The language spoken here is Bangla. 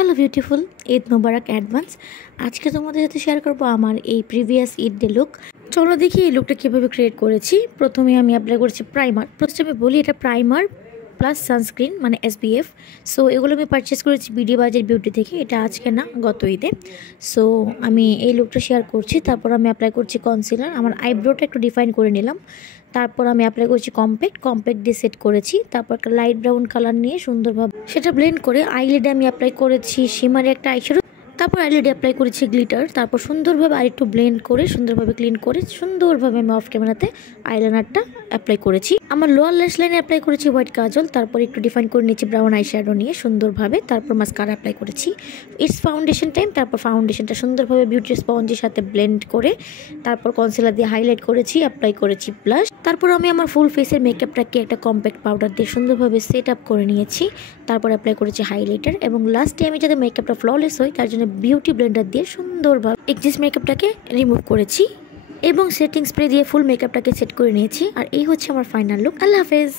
হ্যালো বিউটিফুল, ঈদ মুবারক অ্যাডভান্স। আজকে তোমাদের সাথে শেয়ার করবো আমার এই প্রিভিয়াস ঈদ ডে লুক। চলো দেখি এই লুকটা কীভাবে ক্রিয়েট করেছি। প্রথমে আমি অ্যাপ্লাই করেছি প্রাইমার। প্রথমে বলি এটা প্রাইমার প্লাস সানস্ক্রিন মানে SPF। সো এগুলো আমি পারচেস করেছি বিডি বাজার বিউটি থেকে। এটা আজকে না, গত ঈদে। সো আমি এই লুকটা শেয়ার করছি। তারপর আমি অ্যাপ্লাই করছি কনসিলার। আমার আইব্রোটা একটু ডিফাইন করে নিলাম। তারপর আমি অ্যাপ্লাই করছি কম্প্যাক্ট দিয়ে সেট করেছি। তারপর একটা লাইট ব্রাউন কালার নিয়ে সুন্দরভাবে সেটা ব্লেন্ড করে আইলিডে আমি অ্যাপ্লাই করেছি শিমারে একটা আইশ্যাডো। তারপর আইলিডে অ্যাপ্লাই করেছি গ্লিটার। তারপর সুন্দরভাবে আরেকটু ব্লেন্ড করে সুন্দরভাবে ক্লিন করে সুন্দরভাবে আমি অফ ক্যামেরাতে আইলাইনারটা অ্যাপ্লাই করেছি। আমার লোয়ার ল্যাশ লাইনে অ্যাপ্লাই করেছি হোয়াইট কাজল। তারপর একটু ডিফাইন করে নিয়েছি ব্রাউন আইশ্যাডো নিয়ে সুন্দরভাবে। তারপর মাস্কারা অ্যাপ্লাই করেছি। It's foundation time. তারপর ফাউন্ডেশনটা সুন্দরভাবে বিউটি স্পঞ্জের সাথে ব্লেন্ড করে তারপর কনসিলার দিয়ে হাইলাইট করেছি, অ্যাপ্লাই করেছি ব্লাশ। তারপর আমি আমার ফুল ফেসের মেকআপটাকে একটা কম্প্যাক্ট পাউডার দিয়ে সুন্দরভাবে সেট আপ করে নিয়েছি। তারপর অ্যাপ্লাই করেছি হাইলাইটার এবং লাস্টে আমি যাতে মেকআপটা ফ্ললেস হয় তার জন্য বিউটি ব্লেন্ডার দিয়ে সুন্দরভাবে এক্সিস্ট মেকআপটাকে রিমুভ করেছি এবং সেটিং স্প্রে দিয়ে ফুল মেকআপটাকে সেট করে নিয়েছি। আর এই হচ্ছে আমার ফাইনাল লুক। আল্লাহ হাফেজ।